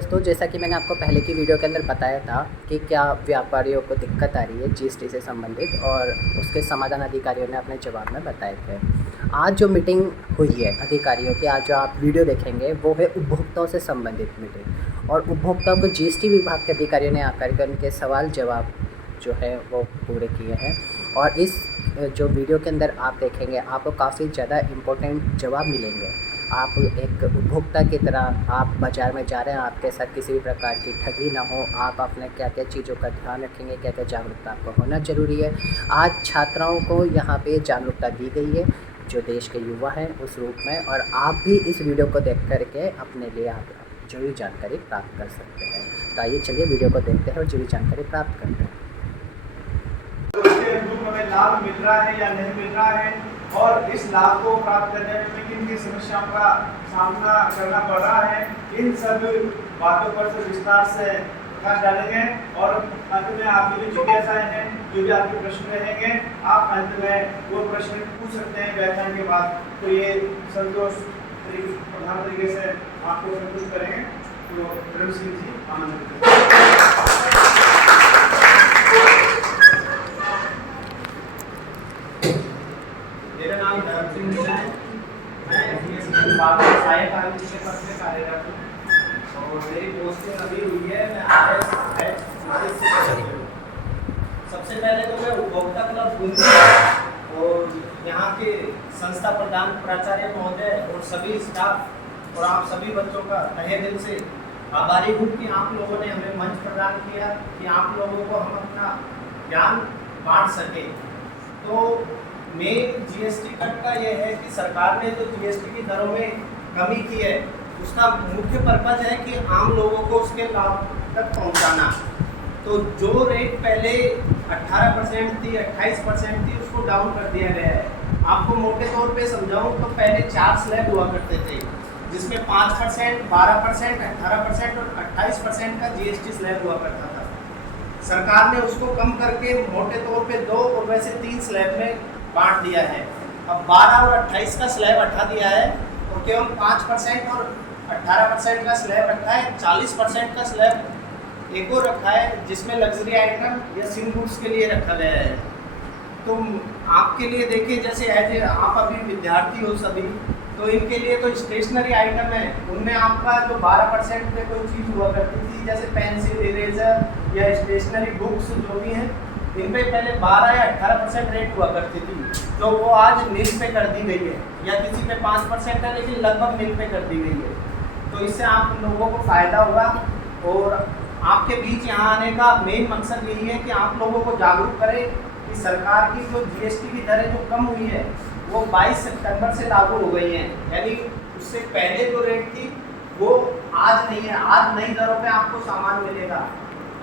दोस्तों, जैसा कि मैंने आपको पहले की वीडियो के अंदर बताया था कि क्या व्यापारियों को दिक्कत आ रही है जीएसटी से संबंधित, और उसके समाधान अधिकारियों ने अपने जवाब में बताए थे। आज जो मीटिंग हुई है अधिकारियों की, आज जो आप वीडियो देखेंगे वो है उपभोक्ताओं से संबंधित मीटिंग, और उपभोक्ताओं को जीएसटी विभाग के अधिकारियों ने आकर के उनके सवाल जवाब जो है वो पूरे किए हैं। और इस जो वीडियो के अंदर आप देखेंगे आपको काफ़ी ज़्यादा इम्पोर्टेंट जवाब मिलेंगे। आप एक उपभोक्ता की तरह आप बाज़ार में जा रहे हैं, आपके साथ किसी भी प्रकार की ठगी ना हो, आप अपने क्या क्या चीज़ों का ध्यान रखेंगे, क्या क्या जागरूकता आपको होना ज़रूरी है। आज छात्राओं को यहाँ पे जागरूकता दी गई है जो देश के युवा हैं उस रूप में, और आप भी इस वीडियो को देख करके अपने लिए आप जरूरी जानकारी प्राप्त कर सकते हैं। तो आइए चलिए वीडियो को देखते हैं और जरूरी जानकारी प्राप्त करते हैं। हमें लाभ मिल रहा है या नहीं मिल रहा है, और इस लाभ को प्राप्त करने में किन किन समस्याओं का सामना करना पड़ रहा है, इन सब बातों पर से विस्तार से प्रकाश डालेंगे। और अंत में आपके जो जिज्ञासाएं हैं, जो भी आपके प्रश्न रहेंगे, आप अंत में वो प्रश्न पूछ सकते हैं व्याख्यान के बाद। तो ये संतोष प्रधान तरीके से आपको संतुष्ट करेंगे। तो धर्म सिंह जी आमंत्रित हैं। मेरा नाम धर्म सिंह है। मैं बीएससी विभाग में सहायक आयुक्त के पद में कार्यरत हूँ और मेरी पोस्टिंग अभी हुई है। मैं आरएस हेड सबसे पहले तो मैं उपभोक्ता क्लब बूंदी और यहाँ के संस्था प्रधान प्राचार्य महोदय और सभी स्टाफ और आप सभी बच्चों का तहे दिल से आभारी हूँ कि आप लोगों ने हमें मंच प्रदान किया कि आप लोगों को हम अपना ज्ञान बांट सके। तो मेन जीएसटी कट का यह है कि सरकार ने जो जीएसटी की दरों में कमी की है उसका मुख्य पर्पज है कि आम लोगों को उसके लाभ तक पहुंचाना। तो जो रेट पहले 18% थी, 28% थी, उसको डाउन कर दिया गया है। आपको मोटे तौर पे समझाऊं तो पहले 4 स्लैब हुआ करते थे जिसमें 5%, 12%, 18% और 28% का जीएसटी स्लैब हुआ करता था। सरकार ने उसको कम करके मोटे तौर पे 2 और वैसे 3 स्लैब में बांट दिया है। अब 12 और 28 का स्लैब हटा दिया है और केवल 5% और 18% का स्लैब रखा है। 40% का स्लैब एक और रखा है जिसमें लग्जरी आइटम या सिम गुड्स के लिए रखा गया है। तो आपके लिए देखिए, जैसे एज आप अभी विद्यार्थी हो सभी, तो इनके लिए तो स्टेशनरी आइटम है, उनमें आपका जो 12% पे कोई चीज़ हुआ करती थी जैसे पेंसिल, इरेजर या स्टेशनरी बुक्स जो भी हैं, इन पे पहले 12 या 18% रेट हुआ करती थी, तो वो आज नील पे कर दी गई है, या किसी पे 5% है लेकिन लगभग नील पे कर दी गई है। तो इससे आप लोगों को फ़ायदा होगा। और आपके बीच यहाँ आने का मेन मकसद यही है कि आप लोगों को जागरूक करें कि सरकार की जो जीएसटी की दरें जो कम हुई है वो 22 सितंबर से लागू हो गई हैं। यानी उससे पहले जो रेट थी वो आज नहीं है। आज नई दरों पे आपको सामान मिलेगा।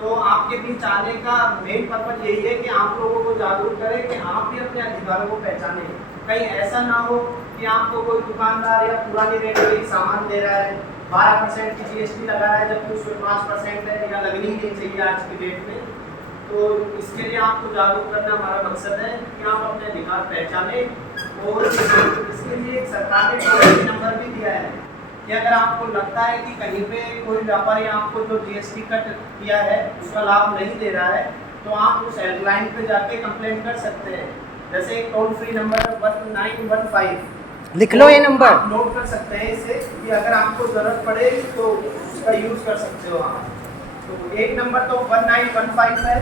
तो आपके बीच आने का मेन पर्पज यही है कि आप लोगों को जागरूक करें कि आप भी अपने अधिकारों को पहचानें। कहीं ऐसा ना हो कि आपको कोई दुकानदार या पुरानी रेट पे सामान दे रहा है, 12% की जीएसटी लगा रहा है जबकि उसमें 5% है या लगनी ही नहीं चाहिए आज की डेट में। तो इसके लिए आपको जागरूक करना हमारा मकसद है कि आप अपने अधिकार पहचानें। और इसके लिए सरकार ने टोल नंबर भी दिया है कि अगर आपको लगता है कि कहीं पे कोई व्यापारी आपको जो जीएसटी कट किया है उसका लाभ नहीं दे रहा है, तो आप उस हेल्पलाइन पे जाके कंप्लेंट कर सकते हैं। जैसे एक टोल फ्री नंबर 1915, लिख लो ये नंबर, आप नोट कर सकते हैं इसे कि अगर आपको ज़रूरत पड़े तो उसका यूज़ कर सकते हो आप। तो एक नंबर तो 1915 है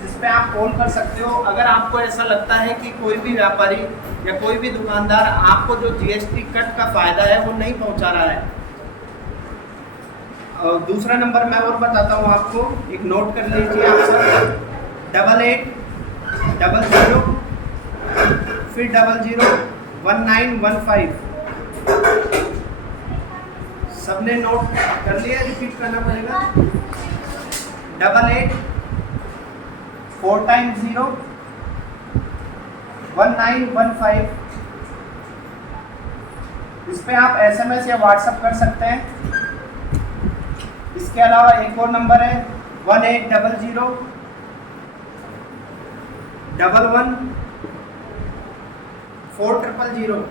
जिस पे आप कॉल कर सकते हो अगर आपको ऐसा लगता है कि कोई भी व्यापारी या कोई भी दुकानदार आपको जो जीएसटी कट का फ़ायदा है वो नहीं पहुंचा रहा है। और दूसरा नंबर मैं और बताता हूँ आपको, एक नोट कर लीजिए आप सब, 8800 फिर 001915। सबने नोट कर लिया? रिपीट करना पड़ेगा। 88 4 times 0 1915। इस पे आप एसएमएस या व्हाट्सएप कर सकते हैं। इसके अलावा एक और नंबर है 1800 11 4000।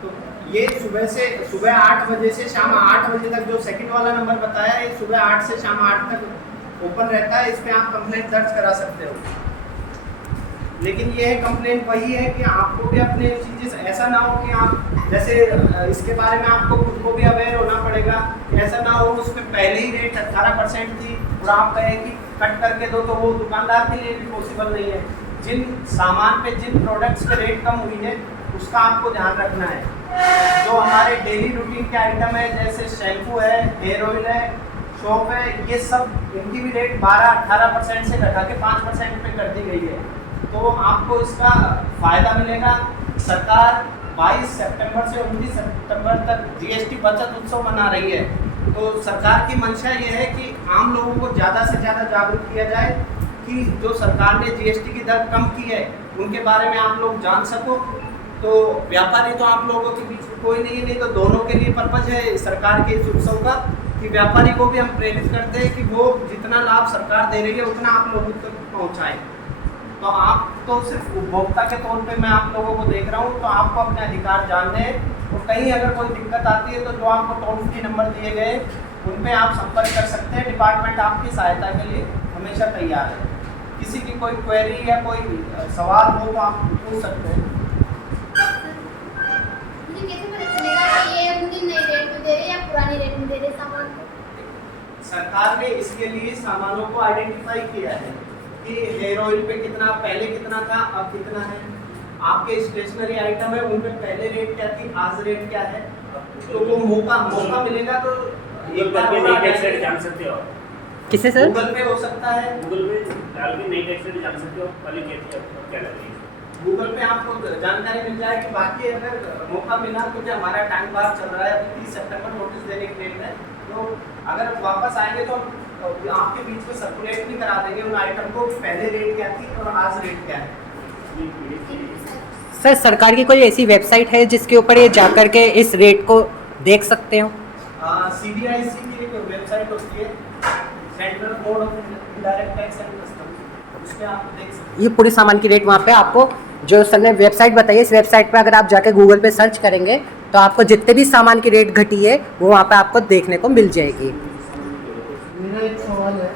तो ये सुबह 8 बजे से शाम 8 बजे तक, जो सेकंड वाला नंबर बताया है, ये सुबह 8 से शाम 8 तक ओपन रहता है। इस पे आप कंप्लेंट दर्ज करा सकते हो। लेकिन ये है, कंप्लेंट वही है कि आपको भी अपने चीज़ें, ऐसा ना हो कि आप जैसे इसके बारे में आपको खुद को भी अवेयर होना पड़ेगा। ऐसा ना हो उस पर पहले ही रेट 18% थी और आप कहें कि कट करके दो, तो वो दुकानदार के लिए भी पॉसिबल नहीं है। जिन सामान पे, जिन प्रोडक्ट्स पे रेट कम हुई है, उसका आपको ध्यान रखना है। जो हमारे डेली रूटीन के आइटम है, जैसे शैम्पू है, हेयर ऑयल है, सोप है, ये सब इनकी भी रेट 12-18% से घटा के 5% पे कर दी गई है। तो आपको इसका फ़ायदा मिलेगा। सरकार 22 सितंबर से 19 सितंबर तक जीएसटी बचत उत्सव मना रही है। तो सरकार की मंशा ये है कि आम लोगों को ज़्यादा से ज़्यादा जागरूक किया जाए कि जो सरकार ने जीएसटी की दर कम की है, उनके बारे में आप लोग जान सको। तो व्यापारी तो आप लोगों के बीच में कोई नहीं है, नहीं तो दोनों के लिए पर्पज है सरकार के इस उत्सव का, कि व्यापारी को भी हम प्रेरित करते हैं कि वो जितना लाभ सरकार दे रही है उतना आप लोगों तक पहुँचाएँ। तो आप तो सिर्फ उपभोक्ता के तौर पे मैं आप लोगों को देख रहा हूँ, तो आपको अपने अधिकार जानने हैं। और कहीं अगर कोई दिक्कत आती है तो जो आपको टोल फ्री नंबर दिए गए, उन पे आप संपर्क कर सकते हैं। डिपार्टमेंट आपकी सहायता के लिए हमेशा तैयार है। किसी की कोई क्वेरी या कोई सवाल हो तो आप पूछ सकते हैं। मुझे कैसे पता चलेगा कि ये मुझे नए रेट में दे रहे हैं या पुराने रेट में दे रहे हैं सामान को? सरकार ने इसके लिए सामानों को आइडेंटिफाई किया है कि हेयर ऑयल पे कितना, पहले कितना था, अब कितना है। आपके स्टेशनरी आइटम है, उन पे पहले रेट क्या थी, आज रेट क्या है। तो वो मौका मिलेगा तो एक बार नई टैक्स रेट जान सकते हो। किससे सर? गूगल पे हो सकता है, गूगल पे डाल के नई टैक्स रेट जान सकते हो। पहले क्या लग रही है गूगल पे आपको जानकारी मिल जाएगी। बाकी अगर मौका मिला, क्योंकि हमारा टाइम पास चल रहा है, अभी 30 सितंबर नोटिस देने के लिए है, तो अगर वापस आएंगे तो आपके बीच में सर्कुलेट भी करा देंगे उन आइटम को, पहले रेट क्या थी और आज रेट क्या है। सर सरकार की कोई ऐसी वेबसाइट है जिसके ऊपर ये जा कर के इस रेट को देख सकते हो? CBIC की एक वेबसाइट होती है, central board of indirect tax and customs, उस पे आप देख सकते हैं। ये पूरे सामान की रेट वहाँ पे आपको, जो सर ने वेबसाइट बताई है, इस वेबसाइट पर अगर आप जाके गूगल पे सर्च करेंगे तो आपको जितने भी सामान की रेट घटी है वो वहाँ पे आपको देखने को मिल जाएगी। मेरा एक सवाल है,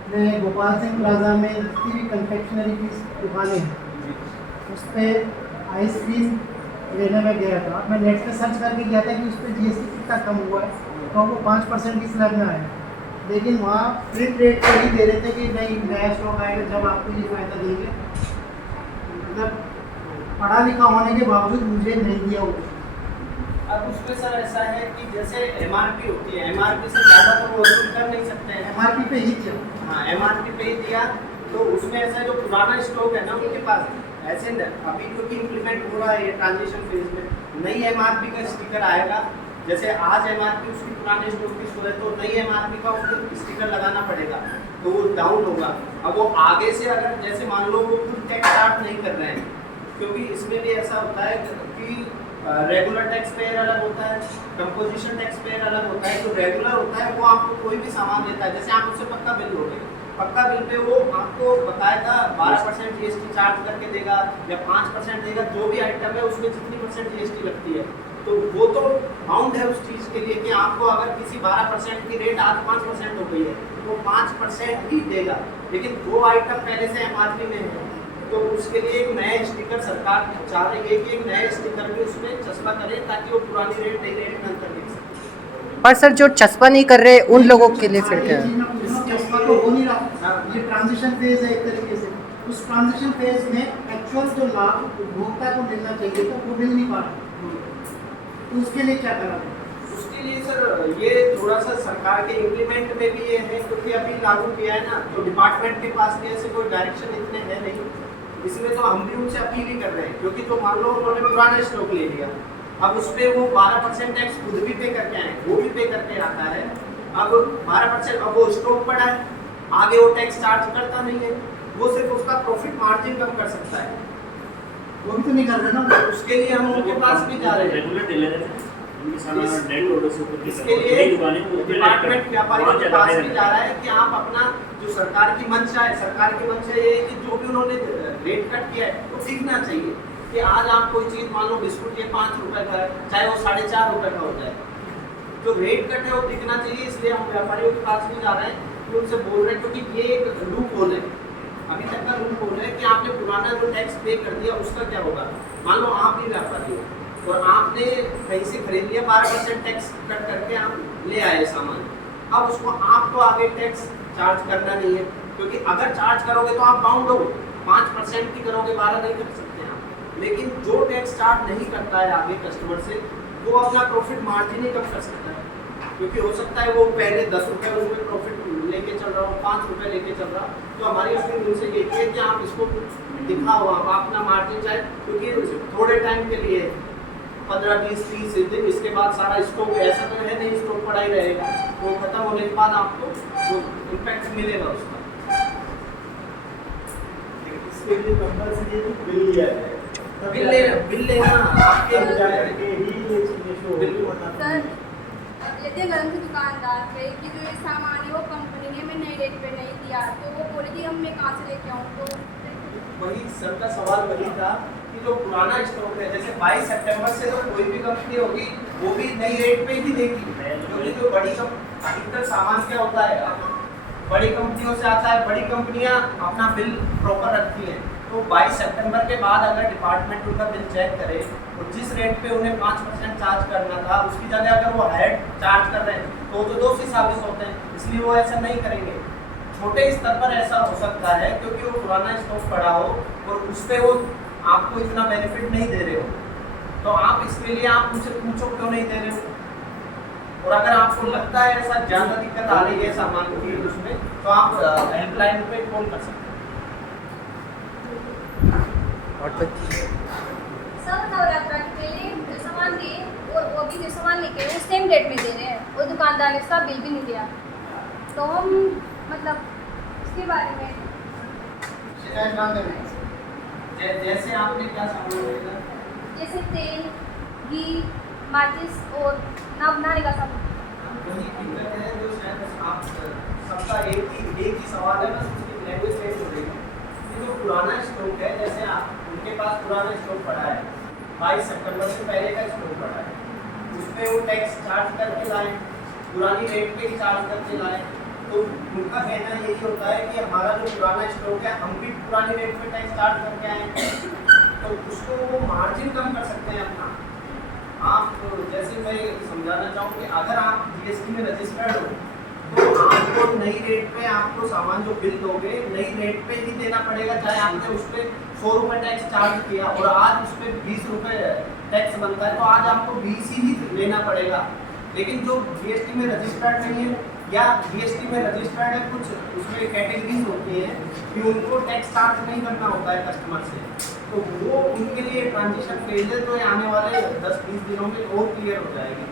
अपने गोपाल सिंह प्लाजा में जितनी भी कन्फेक्शनरी की दुकानें हैं, उस पर आइसक्रीम लेने में गया था। मैं नेट पे सर्च करके गया था कि उस पर जीएसटी कितना कम हुआ है, तो वो 5% की स्लैब में आया। लेकिन वहाँ प्रिंट रेट पर ही दे रहे थे कि नहीं, नया स्टॉक आएगा जब आपको ये फ़ायदा देंगे। मतलब पढ़ा लिखा होने के बावजूद मुझे नहीं दिया वो। अब उसमें सर ऐसा है कि जैसे MRP होती है, MRP से ज़्यादा तो वो वसूल कर नहीं सकते हैं। MRP पे ही दिया। हाँ, MRP पे ही दिया। तो उसमें ऐसा जो पुराना स्टॉक है ना उनके पास, ऐसे अभी क्योंकि इम्प्लीमेंट हो रहा है ये ट्रांजिशन फेज में, नई MRP का स्टिकर आएगा। जैसे आज MRP उसकी पुराने स्टॉक की शो है, तो नई MRP का उसको स्टिकर लगाना पड़ेगा, तो वो डाउन होगा। अब वो आगे से अगर जैसे मान लो वो खुद टैक्स स्टार्ट नहीं कर रहे हैं, क्योंकि इसमें भी ऐसा होता है कि रेगुलर टैक्स पेयर अलग होता है, कंपोजिशन टैक्स पेयर अलग होता है। जो रेगुलर होता है वो आपको कोई भी सामान देता है, जैसे आप उससे पक्का बिल लोगे, पक्का बिल पे वो आपको बताएगा 12% जीएसटी चार्ज करके देगा या 5% देगा। जो भी आइटम है उसमें जितनी % जीएसटी लगती है, तो वो तो बाउंड है उस चीज़ के लिए कि आपको अगर किसी 12% की रेट आज 5% हो गई है तो वो 5% ही देगा। लेकिन वो आइटम पहले से MRP में है, तो उसके लिए एक नया स्टिकर सरकार चाह रही है कि एक नया स्टिकर भी उसमें चस्पा करें, ताकि वो पुरानी रेट नई रेट में अंतर देख सके। पर सर जो चस्पा नहीं कर रहे उन लोगों के लिए फिर क्या? चस्पा तो हो नहीं रहा, ये ट्रांजिशन फेज है एक तरीके से। उस ट्रांजिशन फेज में एक्चुअल जो लाभ उपभोक्ता को मिलना चाहिए तो वो मिल नहीं पा रहा, तो उसके लिए क्या करा जाए? उसके लिए सर ये थोड़ा सा सरकार के इम्प्लीमेंट में भी ये है, क्योंकि अभी लागू किया है ना, तो डिपार्टमेंट के पास भी ऐसे कोई डायरेक्शन इतने है नहीं। इसमें तो हम भी उनसे अपील ही कर रहे हैं, क्योंकि जो मान लो उन्होंने पुराना स्टॉक ले लिया, अब उस पर वो 12% टैक्स खुद भी पे करके आए, वो भी पे करके आता है। अब 12% अब वो स्टॉक पड़ा है, आगे वो टैक्स चार्ज करता नहीं है, वो सिर्फ उसका प्रॉफिट मार्जिन कम कर सकता है। वो भी तो नहीं कर रहे ना। उसके लिए हम उनके पास भी जा रहे हैं। रेगुलर डीलर है उनके सामान नेट ऑर्डर से ऊपर इसके लिए डिपार्टमेंट व्यापारियों के पास भी जा रहा है कि आप अपना जो सरकार की मंशा है, सरकार की मंशा ये है कि जो भी उन्होंने रेट कट किया है वो दिखना चाहिए। कि आज आप कोई चीज़ मान लो बिस्कुट ये 5 रुपए का है, चाहे वो 4.5 रुपए का हो जाए, जो रेट कट है वो दिखना चाहिए। इसलिए हम व्यापारियों के पास भी जा रहे हैं, कि उनसे बोल रहे हैं, क्योंकि ये एक लूप होल है, अभी तक का लूप होल है कि आपने पुराना जो टैक्स पे कर दिया उसका क्या होगा। मान लो आप भी व्यापारी हो और आपने कहीं से खरीद लिया, 12% टैक्स कट करके आप ले आए सामान, अब उसको आपको आगे टैक्स चार्ज करना नहीं है, क्योंकि अगर चार्ज करोगे तो आप बाउंड हो, 5% की करोगे, 12 नहीं कर सकते आप। लेकिन जो टैक्स चार्ज नहीं करता है आगे कस्टमर से, वो अपना प्रॉफिट मार्जिन ही कम कर सकता है, क्योंकि हो सकता है वो पहले 10 रुपये उसमें प्रॉफिट लेके चल रहा हो, 5 रुपये लेके चल रहा। तो हमारी अपनी उनसे यही है कि आप इसको दिखाओ, आप अपना मार्जिन चाहे, क्योंकि थोड़े टाइम के लिए 15, 20, 30 दिन, इसके बाद सारा स्टॉक ऐसा तो है नहीं, स्टॉक पड़ा ही रहेगा, तो खत्म होने के बाद आपको वो इम्पैक्ट मिलेगा उसका। इसके लिए कंपल्सरी है बिल लिया है, बिल लेना आपके जाके ही ये चीजें शो होना। सर यदि अगर हमसे दुकानदार कहे कि जो ये सामान है वो कंपनी ने हमें नए रेट पे नहीं दिया, तो वो बोले कि हम मैं कहाँ से लेके आऊँ, तो वही सर का सवाल वही था कि जो पुराना स्टॉक है, जैसे 22 सितंबर से तो कोई भी कंपनी होगी वो भी नई रेट पे ही देगी, क्योंकि जो बड़ी अधिकतर सामान क्या होता है, बड़ी कंपनियों से आता है, बड़ी कंपनियां अपना बिल प्रॉपर रखती हैं, तो 22 सितंबर के बाद अगर डिपार्टमेंट उनका बिल चेक करे और जिस रेट पे उन्हें 5% चार्ज करना था उसकी जगह अगर वो हायर चार्ज कर रहे हैं तो दोषी साबित होते हैं, इसलिए वो ऐसा नहीं करेंगे। छोटे स्तर पर ऐसा हो सकता है क्योंकि वो पुराना स्टॉक पड़ा हो और उस पर वो आपको इतना बेनिफिट नहीं दे रहे हो, तो आप इसके लिए आप उनसे पूछो क्यों नहीं दे रहे हो, और अगर आपको लगता है ऐसा ज़्यादा दिक्कत आ रही है सामान की उसमें, तो आप हेल्पलाइन पे कॉल कर सकते हैं। और कुछ सब नवरात्रा के पहले जो सामान दिए वो भी जो सामान लेके आए, उस सेम डेट में दे रहे हैं, और दुकानदार ने उसका बिल भी नहीं दिया, तो हम मतलब उसके बारे में शिकायत ना करें। जैसे आपने क्या सामान लेगा, जैसे तेल, घी, माचिस और नहाने का सामान। वही दिक्कत है जो शायद आप सबका एक ही सवाल है, बस उसकी लैंग्वेज चेंज हो रही है। ये जो पुराना स्टॉक है, जैसे आप उनके पास पुराना स्टॉक पड़ा है, 22 सितंबर से पहले का स्टॉक पड़ा है, उस पर वो टैक्स चार्ज करके लाए, पुरानी रेट पे ही चार्ज करके लाए, तो उनका कहना यही होता है कि हमारा जो पुराना स्टॉक है हम भी पुरानी रेट पे टैक्स चार्ज करके आए, तो उसको वो मार्जिन कम कर सकते हैं अपना। आप जैसे मैं समझाना चाहूँ कि अगर आप जीएसटी में रजिस्टर्ड हो तो आपको नई रेट पे आपको सामान जो बिल दोगे नई रेट पे ही देना पड़ेगा, चाहे आपने उस पर 100 रुपये टैक्स चार्ज किया और आज उस पर 20 रुपये टैक्स बनता है, तो आज आपको 20 ही लेना पड़ेगा। लेकिन जो जीएसटी में रजिस्टर्ड नहीं है या जीएसटी में रजिस्टर्ड है, कुछ उसमें कैटेगरीज होती हैं कि उनको टैक्स चार्ज नहीं करना होता है कस्टमर से, तो वो उनके लिए ट्रांजिशन फेज है, जो आने वाले 10-20 दिनों में और क्लियर हो जाएगी।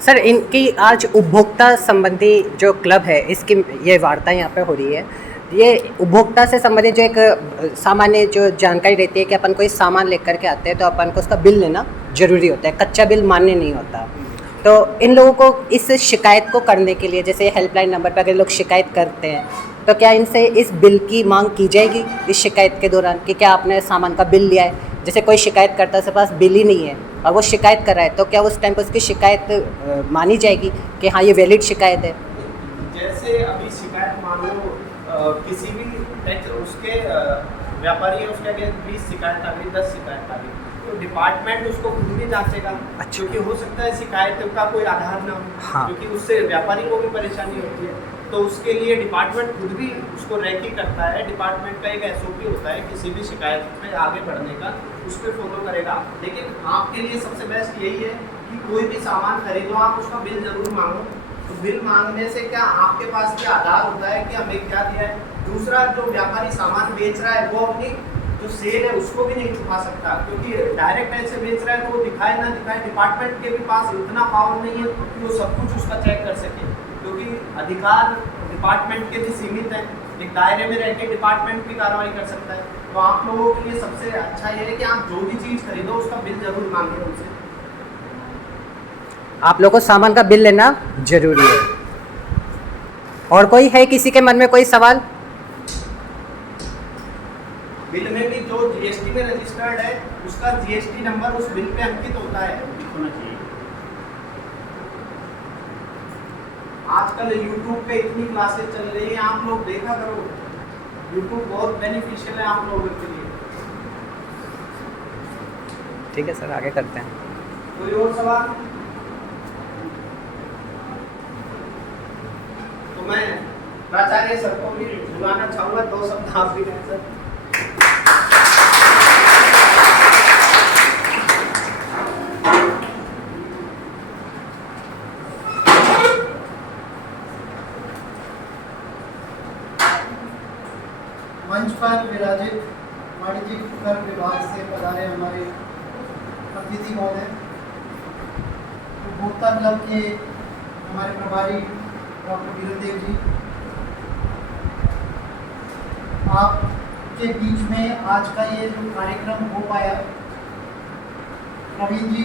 सर इनकी आज उपभोक्ता संबंधी जो क्लब है इसकी ये वार्ता यहाँ पे हो रही है। ये उपभोक्ता से संबंधित जो एक सामान्य जो जानकारी रहती है कि अपन कोई सामान लेकर के आते हैं तो अपन को उसका बिल लेना ज़रूरी होता है, कच्चा बिल मान्य नहीं होता। तो इन लोगों को इस शिकायत को करने के लिए जैसे हेल्पलाइन नंबर पर अगर लोग शिकायत करते हैं तो क्या इनसे इस बिल की मांग की जाएगी इस शिकायत के दौरान कि क्या आपने सामान का बिल लिया है? जैसे कोई शिकायत करता है उसके पास बिल ही नहीं है और वो शिकायत कर रहा है, तो क्या उस टाइम पर उसकी शिकायत मानी जाएगी कि हाँ ये वैलिड शिकायत है? जैसे अभी शिकायत मान लो किसी भी टैक्स उसके व्यापारी है, उसके अगेंस्ट 20 शिकायत आ गई, 10 शिकायत आ गई, तो डिपार्टमेंट उसको खुद भी जांचेगा। अच्छा। क्योंकि हो सकता है शिकायत का कोई आधार ना हो, हाँ। क्योंकि उससे व्यापारी को भी परेशानी होती है, तो उसके लिए डिपार्टमेंट खुद भी उसको रैकी करता है। डिपार्टमेंट का एक एसओपी होता है किसी भी शिकायत पे आगे बढ़ने का, उस पर फॉलो करेगा। लेकिन आपके लिए सबसे बेस्ट यही है कि कोई भी सामान खरीदो आप उसका बिल जरूर मांगो। तो बिल मांगने से क्या आपके पास क्या आधार होता है कि हमें क्या दिया है। दूसरा, जो व्यापारी सामान बेच रहा है वो अपनी जो सेल है उसको भी नहीं छुपा सकता, क्योंकि डायरेक्ट ऐसे बेच रहा है तो वो दिखाए ना दिखाए, डिपार्टमेंट के भी पास इतना पावर नहीं है कि वो सब कुछ उसका चेक कर सके, क्योंकि अधिकार डिपार्टमेंट के भी सीमित हैं। एक दायरे में रह के डिपार्टमेंट भी कार्रवाई कर सकता है। तो आप लोगों के लिए सबसे अच्छा ये है कि आप जो भी चीज़ खरीदो उसका बिल जरूर मांगे उनसे। आप लोगों को सामान का बिल लेना जरूरी है। और कोई है किसी के मन में कोई सवाल? बिल में भी जो जीएसटी में रजिस्टर्ड है उसका जीएसटी नंबर उस बिल पे अंकित होता है। होना चाहिए। आजकल यूट्यूब पे इतनी क्लासेस चल रही है, आप लोग देखा करो। यूट्यूब बहुत बेनिफिशियल है आप लोगों के लिए। ठीक है सर, आगे करते हैं। कोई और सवाल? तो मैं प्राचार्य सर को भी बुलाना चाहूँगा, 2 शब्द आप भी कहें सर। मंच पर विराजित वाणिज्यिक कर विभाग से पधारे हमारे अतिथि महोदय, उपभोक्ता क्लब के हमारे प्रभारी डॉक्टर वीरदेव जी, आपके बीच में आज का ये जो कार्यक्रम हो पाया, प्रवीण जी,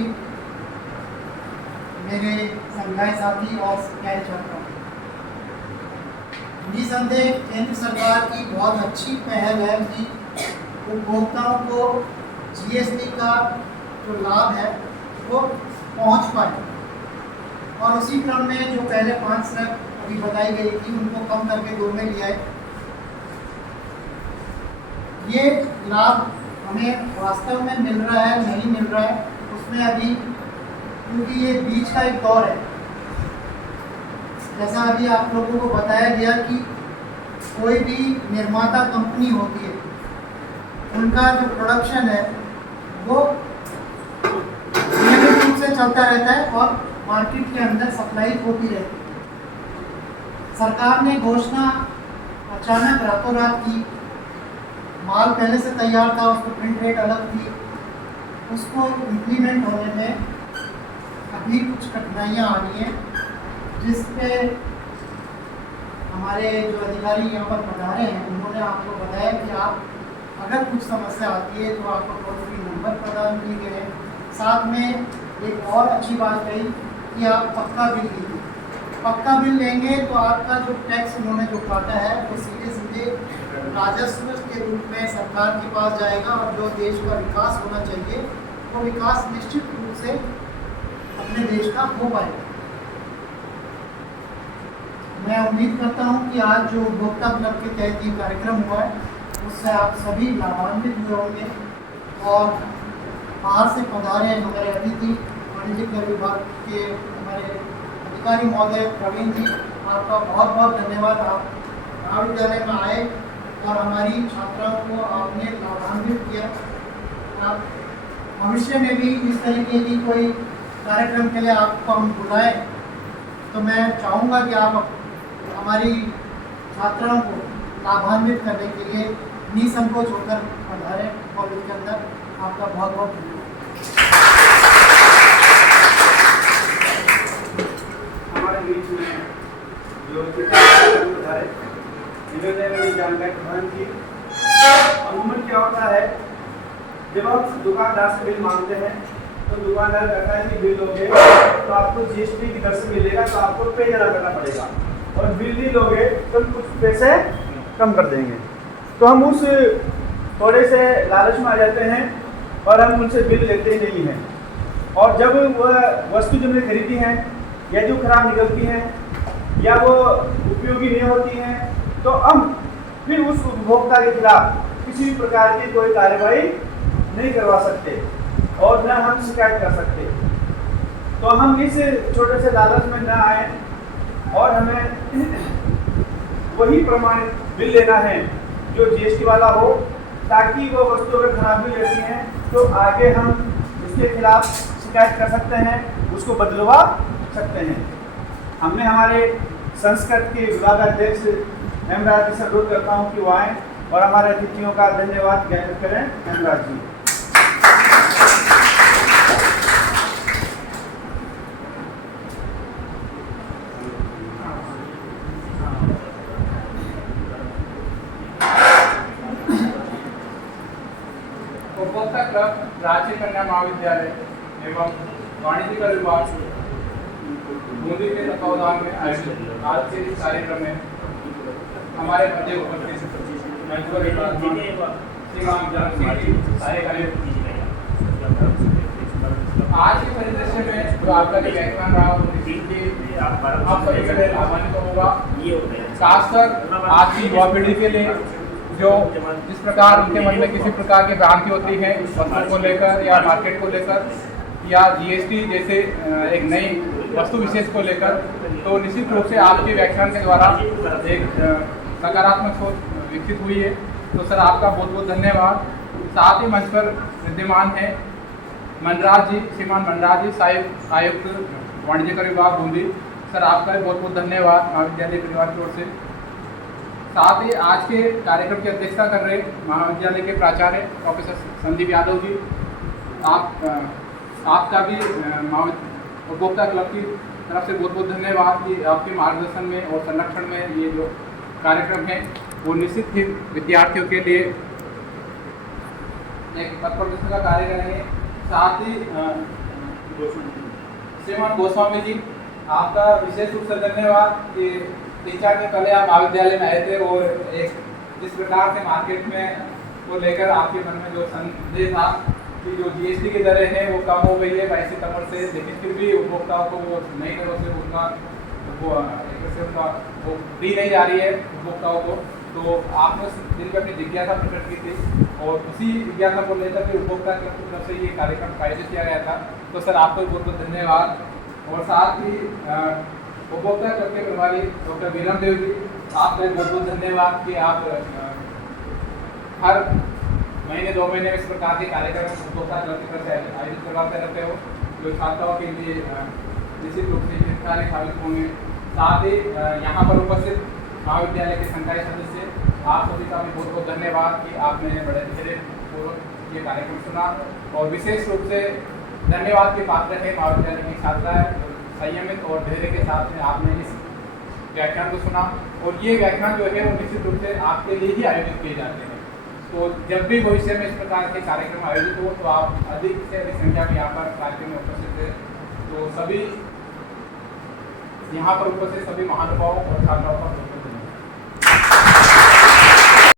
मेरे संकाय साथी और प्यारे छात्रों, निसंदेह केंद्र सरकार की बहुत अच्छी पहल है कि उपभोक्ताओं को जीएसटी का जो लाभ है वो पहुंच पाए, और उसी क्रम में जो पहले 5 स्टेप अभी बताई गई थी उनको कम करके 2 में लिया है। ये लाभ हमें वास्तव में मिल रहा है नहीं मिल रहा है उसमें अभी, क्योंकि ये बीच का एक दौर है। जैसा अभी आप लोगों को बताया गया कि कोई भी निर्माता कंपनी होती है, उनका जो प्रोडक्शन है वो नियमित रूप से चलता रहता है और मार्केट के अंदर सप्लाई होती रहती है। सरकार ने घोषणा अचानक रातों रात की, माल पहले से तैयार था, उसको प्रिंट रेट अलग थी, उसको इम्प्लीमेंट होने में अभी कुछ कठिनाइयाँ आ रही हैं, जिस पे हमारे जो अधिकारी यहाँ पर पधारे हैं उन्होंने आपको बताया कि आप अगर कुछ समस्या आती है तो आपको टोल फ्री नंबर प्रदान किए गए हैं। साथ में एक और अच्छी बात कही कि आप पक्का बिल लीजिए। पक्का बिल लेंगे तो आपका जो टैक्स उन्होंने जो काटा है वो सीधे सीधे राजस्व के रूप में सरकार के पास जाएगा, और जो देश का विकास होना चाहिए वो विकास निश्चित रूप से अपने देश का हो पाएगा। मैं उम्मीद करता हूं कि आज जो उपभोक्ता क्लब के तहत ये कार्यक्रम हुआ है उससे आप सभी लाभान्वित हुए होंगे, और बाहर से पधारे हमारे अतिथि वाणिज्यिक कर विभाग के हमारे अधिकारी महोदय प्रवीण जी, आपका बहुत बहुत धन्यवाद। आप महाविद्यालय में आए और हमारी छात्राओं को आपने लाभान्वित किया। आप भविष्य में भी इस तरीके की कोई कार्यक्रम के लिए आपको हम बुलाएं तो मैं चाहूँगा कि आप हमारी छात्राओं को लाभान्वित करने के लिए निसंकोच होकर पधारें कॉलेज के अंदर। आपका बहुत बहुत धन्यवाद। हमारे बीच में जो पधारे इन्होंने मेरी जानकारी प्रदान की। अमूमन क्या होता है, जब हम दुकानदार से बिल मांगते हैं तो दुकानदार कहता है कि बिल लोगे तो आपको जीएसटी की दर से मिलेगा, तो आपको पे जमा करना पड़ेगा, और बिल नहीं लोगे तो कुछ पैसे कम कर देंगे। तो हम उस थोड़े से लालच में आ जाते हैं और हम उनसे बिल लेते ही नहीं हैं। और जब वह वस्तु जो हमने खरीदी है या जो खराब निकलती हैं या वो उपयोगी नहीं होती हैं, तो हम फिर उस उपभोक्ता के खिलाफ किसी भी प्रकार की कोई कार्रवाई नहीं करवा सकते और न हम शिकायत कर सकते। तो हम इस छोटे से लालच में न आए और हमें वही प्रमाणित बिल लेना है जो जीएसटी वाला हो, ताकि वो वस्तु अगर खराबी रहती है तो आगे हम उसके खिलाफ शिकायत कर सकते हैं, उसको बदलवा सकते हैं। हमने हमारे संस्कृत के विभागाध्यक्ष हेमराज जी से अनुरोध करता हूँ कि वो आएँ और हमारे अतिथियों का धन्यवाद ज्ञापित करें। हेमराज जी। उपभोक्ता क्लब रांची कन्या महाविद्यालय एवं वाणिज्य विभाग बूंदी के तत्वावधान में आयोजित आज के इस कार्यक्रम में हमारे मध्य उपस्थित श्रीमान जानसिंह जी, सहायक आयुक्त। आज के परिदृश्य में जो आपका जो व्याख्यान रहा वो निश्चित आप सभी के लिए लाभान्वित होगा, खासकर आज की युवा पीढ़ी के लिए, जो जिस प्रकार उनके मन में किसी प्रकार की भ्रांति होती है वस्तुओं को लेकर या मार्केट को लेकर या जीएसटी जैसे एक नई वस्तु विशेष को लेकर, तो निश्चित रूप से आपके व्याख्यान के द्वारा एक सकारात्मक सोच विकसित हुई है। तो सर आपका बहुत बहुत धन्यवाद। साथ ही मंच पर विद्यमान है मनराज जी, श्रीमान मनराज जी, सहायक आयुक्त वाणिज्य कर विभाग बूंदी। सर आपका भी बहुत बहुत धन्यवाद महाविद्यालय परिवार की ओर से। साथ ही आज के कार्यक्रम की अध्यक्षता कर रहे महाविद्यालय के प्राचार्य प्रोफेसर संदीप यादव जी, आपका भी उपभोक्ता क्लब की तरफ से बहुत बहुत धन्यवाद कि आपके मार्गदर्शन में और संरक्षण में ये जो कार्यक्रम है वो निश्चित ही विद्यार्थियों के लिए एक पथ प्रदर्शन का कार्य करेंगे। साथ ही श्रीमान गोस्वामी जी, आपका विशेष रूप से धन्यवाद कि 3-4 दिन पहले आप महाविद्यालय में आए थे और एक जिस प्रकार से मार्केट में को लेकर आपके मन में जो संदेह था कि जो जीएसटी की दरें हैं वो कम हो गई है 22 सितंबर से, लेकिन फिर भी उपभोक्ताओं को वो नई दरों से उनका वो दी नहीं जा रही है उपभोक्ताओं को। तो आपने उस दिन पर अपनी जिज्ञासा प्रकट की थी और उसी जिज्ञासा को लेकर के उपभोक्ता क्लब की तरफ से ये कार्यक्रम आयोजित किया गया था। तो सर आपको बहुत बहुत धन्यवाद। और साथ ही उपभोक्ता क्लब के प्रभारी डॉक्टर वीरम देव जी, आपका बहुत बहुत धन्यवाद कि आप हर महीने 2 महीने में इस प्रकार के कार्यक्रम उपभोक्ता क्लब की तरफ से आयोजित करवाते रहते हो, जो छात्राओं के लिए निश्चित रूप से हितकारी साबित होंगे। साथ ही यहाँ पर उपस्थित महाविद्यालय के संकाय सदस्य, आप सभी का भी बहुत बहुत धन्यवाद कि आपने बड़े धैर्य पूर्वक ये कार्यक्रम सुना। और विशेष रूप से धन्यवाद के पात्र है महाविद्यालय की छात्राएं, संयमित और धैर्य के साथ में आपने इस व्याख्यान को सुना। और ये व्याख्यान जो है वो निश्चित रूप से आपके लिए ही आयोजित किए जाते हैं। तो जब भी भविष्य में इस प्रकार के कार्यक्रम आयोजित हो तो आप अधिक से अधिक संख्या में यहाँ पर कार्यक्रम में उपस्थित है। तो सभी यहाँ पर उपस्थित सभी महानुभावों और छात्राओं का